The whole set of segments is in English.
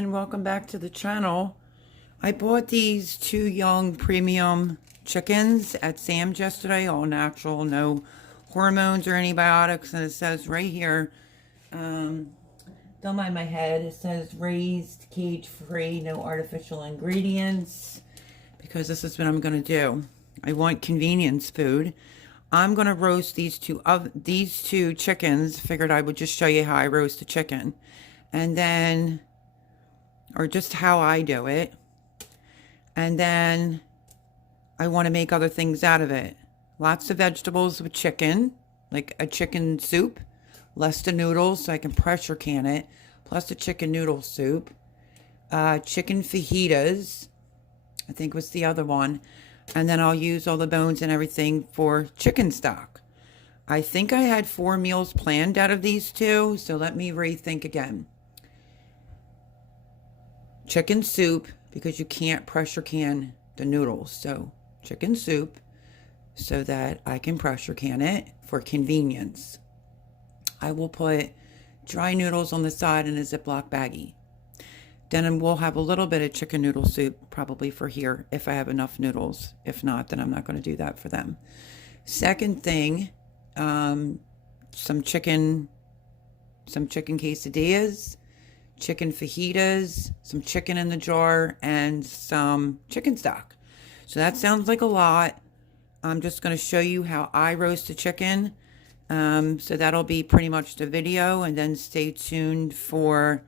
and welcome back to the channel. I bought these 2 young premium chickens at Sam's yesterday, all natural, no hormones or antibiotics, and it says right here, don't mind my head, it says raised, cage free, no artificial ingredients, because this is what I'm going to do. I want convenience food. I'm going to roast these two chickens. Figured I would just show you how I roast a chicken. And then, or just how I do it. And then I want to make other things out of it. Lots of vegetables with chicken, like a chicken soup. Less the noodles so I can pressure can it. Plus the chicken noodle soup. Chicken fajitas, I think was the other one. And then I'll use all the bones and everything for chicken stock. I think I had 4 meals planned out of these 2, so let me rethink again. Chicken soup, because you can't pressure can the noodles. So chicken soup, so that I can pressure can it for convenience. I will put dry noodles on the side in a Ziploc baggie. Then we'll have a little bit of chicken noodle soup probably for here if I have enough noodles. If not, then I'm not going to do that for them. Second thing, some chicken quesadillas, chicken fajitas, some chicken in the jar, and some chicken stock. So that sounds like a lot. I'm just going to show you how I roast a chicken. So that'll be pretty much the video, and then stay tuned for,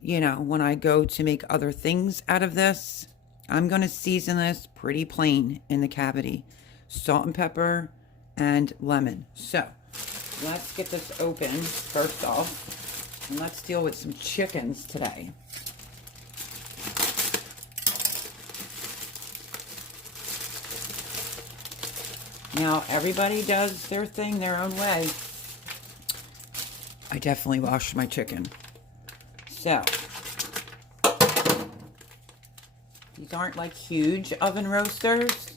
you know, when I go to make other things out of this. I'm going to season this pretty plain in the cavity. Salt and pepper and lemon. So let's get this open first off. And let's deal with some chickens today. Now, everybody does their thing their own way. I definitely washed my chicken. So, these aren't like huge oven roasters.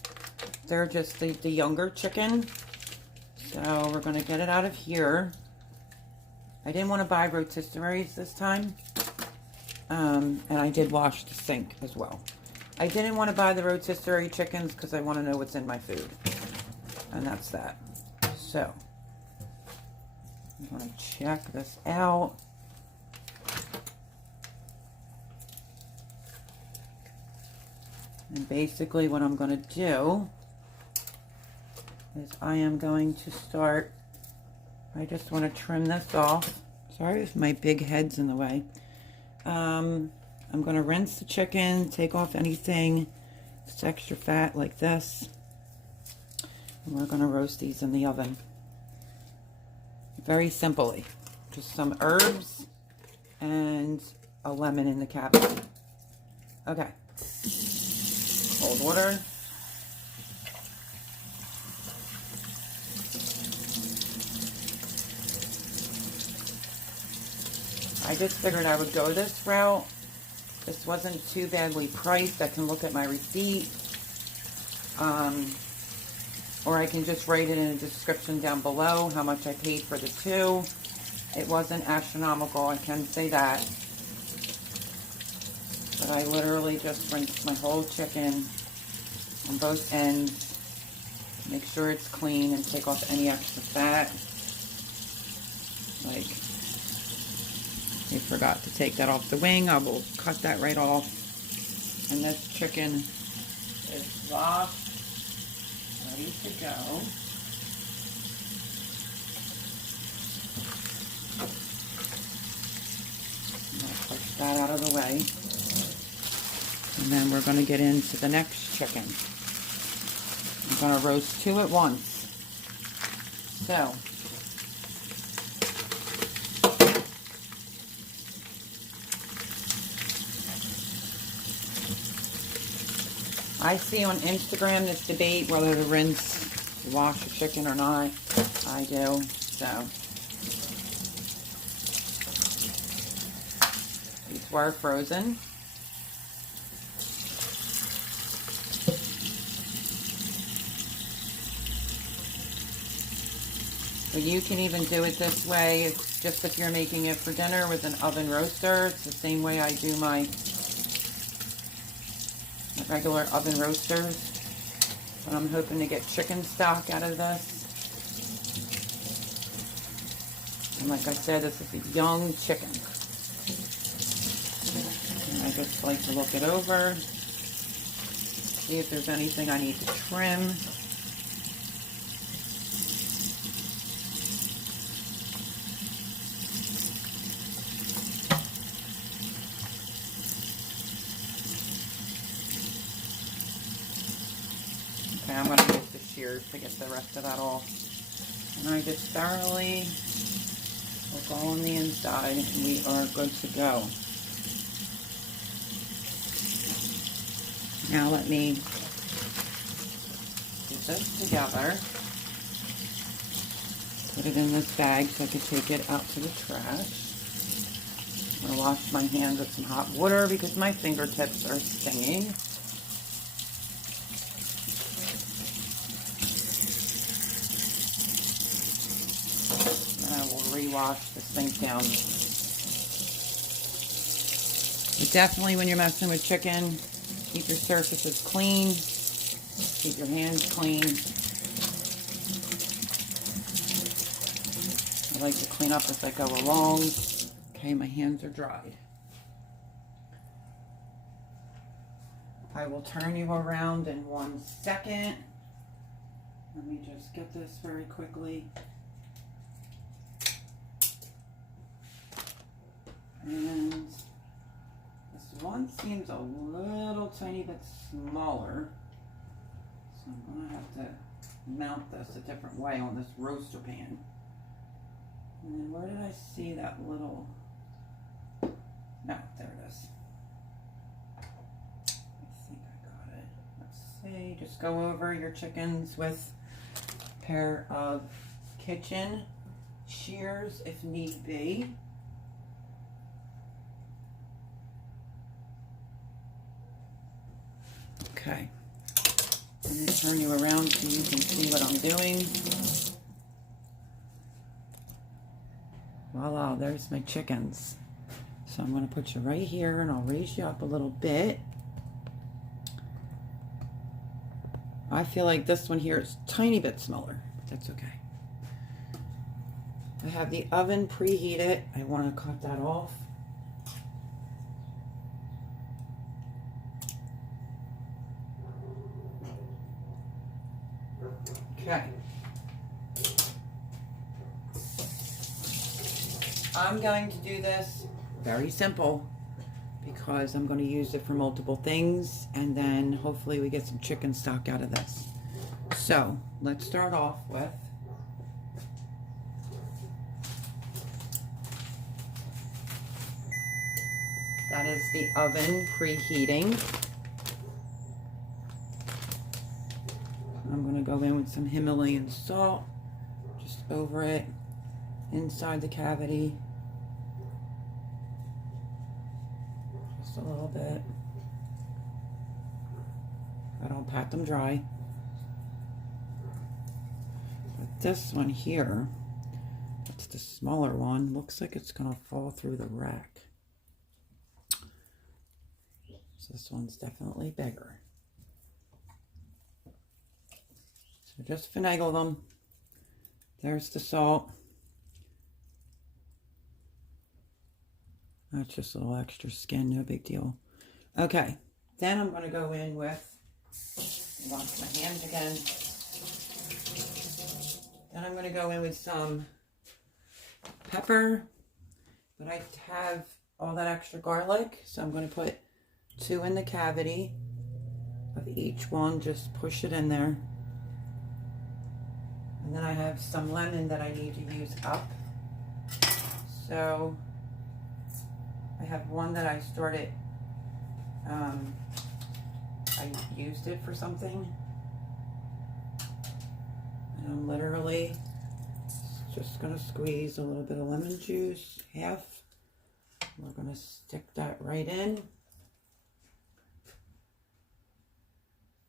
They're just the younger chicken. So, we're going to get it out of here. I didn't want to buy rotisseries this time. And I did wash the sink as well. I didn't want to buy the rotisserie chickens because I want to know what's in my food. And that's that. So, I'm going to check this out. And basically what I'm going to do is I am going to start, I just want to trim this off. Sorry if my big head's in the way. I'm going to rinse the chicken, take off anything that's extra fat like this. And we're going to roast these in the oven. Very simply. Just some herbs and a lemon in the cavity. Okay. Cold water. I just figured I would go this route. This wasn't too badly priced. I can look at my receipt. Or I can just write it in a description down below how much I paid for the 2. It wasn't astronomical, I can say that. But I literally just rinsed my whole chicken on both ends. Make sure it's clean and take off any extra fat. Like, I forgot to take that off the wing. I will cut that right off. And this chicken is washed, ready to go. I'm going to push that out of the way. And then we're going to get into the next chicken. I'm going to roast 2 at once. So, I see on Instagram this debate whether to wash a chicken or not. I do, so. These were frozen. But you can even do it this way. It's just if you're making it for dinner with an oven roaster. It's the same way I do my regular oven roasters. But I'm hoping to get chicken stock out of this. And like I said, this is a young chicken. And I just like to look it over, see if there's anything I need to trim. Okay, I'm going to use the shears to get the rest of that off. And I just thoroughly look all on the inside and we are good to go. Now let me put this together, put it in this bag so I can take it out to the trash. I'm going to wash my hands with some hot water because my fingertips are stinging. Wash the sink down. But definitely when you're messing with chicken, keep your surfaces clean, keep your hands clean. I like to clean up as I go along. Okay, my hands are dried. I will turn you around in 1 second. Let me just get this very quickly. And this one seems a little tiny bit smaller, so I'm going to have to mount this a different way on this roaster pan. And then where did I see that little, no, there it is. I think I got it. Let's see, just go over your chickens with a pair of kitchen shears if need be. Okay, I'm going to turn you around so you can see what I'm doing. Voila, there's my chickens. So I'm going to put you right here and I'll raise you up a little bit. I feel like this one here is a tiny bit smaller, but that's okay. I have the oven preheated. I want to cut that off. Okay. I'm going to do this very simple because I'm going to use it for multiple things and then hopefully we get some chicken stock out of this. So let's start off with that is the oven preheating. I'm going to go in with some Himalayan salt just over it, inside the cavity, just a little bit. I don't pat them dry. But this one here, that's the smaller one, looks like it's going to fall through the rack. So this one's definitely bigger. So just finagle them. There's the salt. That's just a little extra skin, no big deal. Okay, then I'm going to go in with, wash my hands again. Then I'm going to go in with some pepper, but I have all that extra garlic, so I'm going to put 2 in the cavity of each one, just push it in there. And then I have some lemon that I need to use up. So I have one that I started, I used it for something. And I'm literally just going to squeeze a little bit of lemon juice, half. We're going to stick that right in.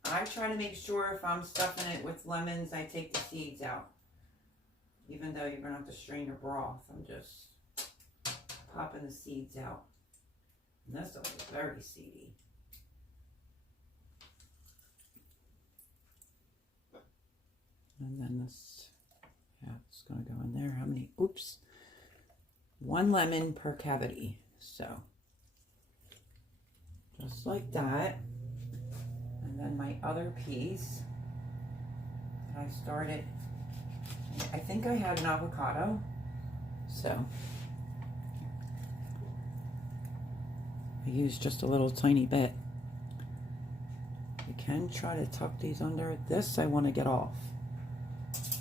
I try to make sure if I'm stuffing it with lemons, I take the seeds out. even though you're going to have to strain your broth. I'm just popping the seeds out. And this one is very seedy. And then this, yeah, it's going to go in there. How many? Oops. 1 lemon per cavity. So, just like that. And then my other piece, I started, I think I had an avocado. So, I used just a little tiny bit. You can try to tuck these under. This I want to get off. This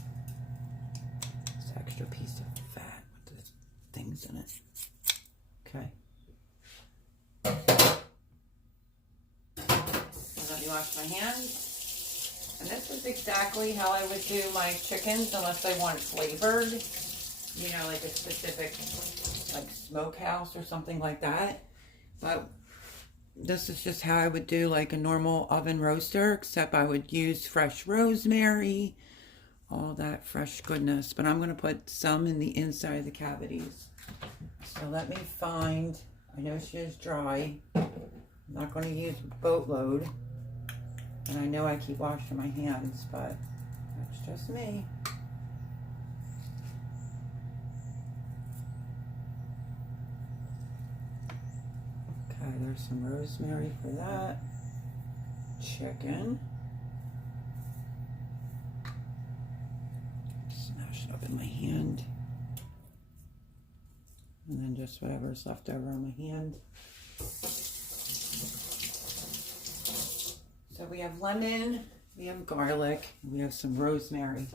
extra piece of fat with the things in it. Okay. So let me wash my hands. And this is exactly how I would do my chickens unless I want it flavored. You know, like a specific like smokehouse or something like that. But this is just how I would do like a normal oven roaster, except I would use fresh rosemary, all that fresh goodness. But I'm going to put some in the inside of the cavities. So let me find, I know she is dry. I'm not going to use a boatload. And I know I keep washing my hands, but that's just me. Okay, there's some rosemary for that. Chicken. Smash it up in my hand. And then just whatever's left over on my hand. So we have lemon, we have garlic, we have some rosemary.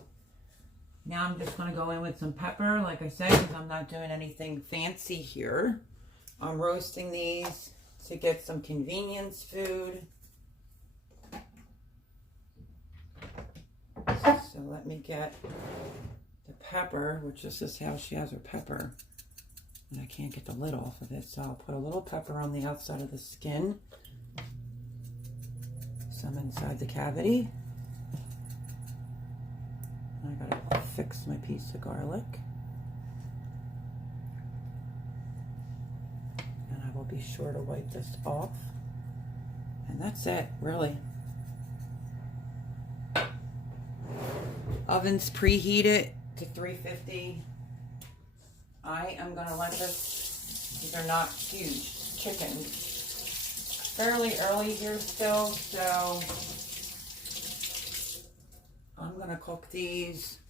Now I'm just going to go in with some pepper, like I said, because I'm not doing anything fancy here. I'm roasting these to get some convenience food. So let me get the pepper, which this is how she has her pepper. And I can't get the lid off of it, so I'll put a little pepper on the outside of the skin. Some inside the cavity. I gotta fix my piece of garlic. And I will be sure to wipe this off. And that's it, really. Oven's preheated to 350. I am gonna let this, these are not huge chickens. Fairly early here still, so I'm gonna cook these.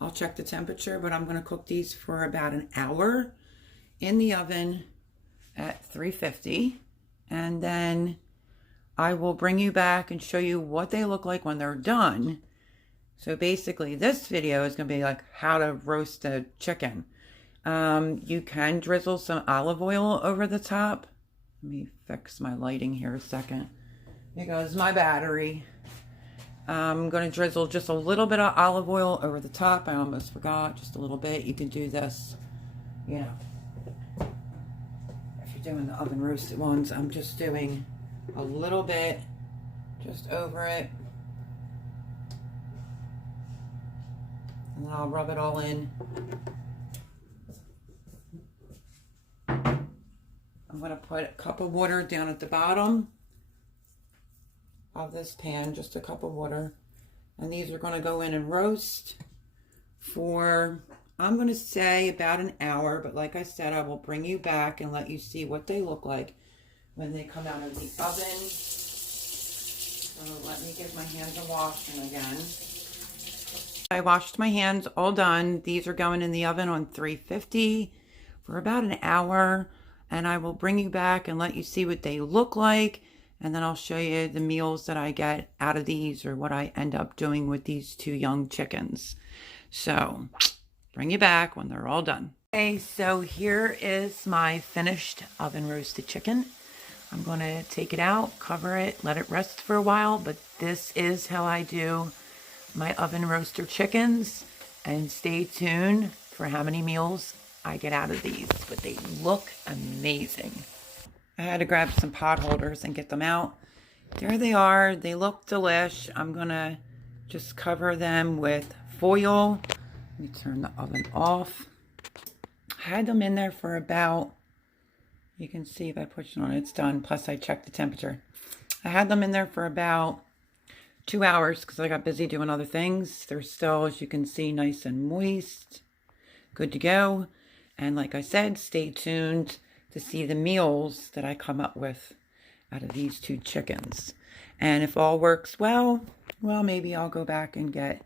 I'll check the temperature, but I'm gonna cook these for about an hour in the oven at 350, and then I will bring you back and show you what they look like when they're done. So basically this video is gonna be like how to roast a chicken. You can drizzle some olive oil over the top. Let me fix my lighting here a second. Here goes my battery. I'm going to drizzle just a little bit of olive oil over the top. I almost forgot, just a little bit. You can do this, you know, if you're doing the oven roasted ones. I'm just doing a little bit just over it. And then I'll rub it all in. I'm going to put a cup of water down at the bottom of this pan, just a cup of water. And these are going to go in and roast for, I'm going to say about an hour. But like I said, I will bring you back and let you see what they look like when they come out of the oven. So let me give my hands a washing again. I washed my hands, all done. These are going in the oven on 350 for about an hour. And I will bring you back and let you see what they look like. And then I'll show you the meals that I get out of these, or what I end up doing with these 2 young chickens. So, bring you back when they're all done. Okay, so here is my finished oven roasted chicken. I'm going to take it out, cover it, let it rest for a while. But this is how I do my oven roaster chickens. And stay tuned for how many meals I get out of these, but they look amazing. I had to grab some pot holders and get them out. There they are. They look delish. I'm gonna just cover them with foil Let me turn the oven off. I had them in there for about, you can see if I push it on, it's done. Plus I checked the temperature. I had them in there for about 2 hours because I got busy doing other things. They're still, as you can see, nice and moist. Good to go. And like I said, stay tuned to see the meals that I come up with out of these 2 chickens. And if all works well, maybe I'll go back and get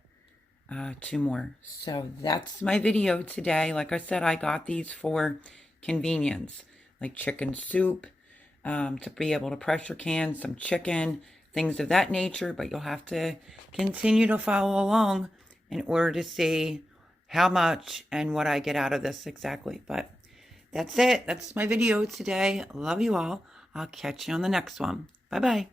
2 more. So that's my video today. Like I said, I got these for convenience, like chicken soup, to be able to pressure can some chicken, things of that nature. But you'll have to continue to follow along in order to see how much and what I get out of this exactly. But that's it. That's my video today. Love you all. I'll catch you on the next one. Bye-bye.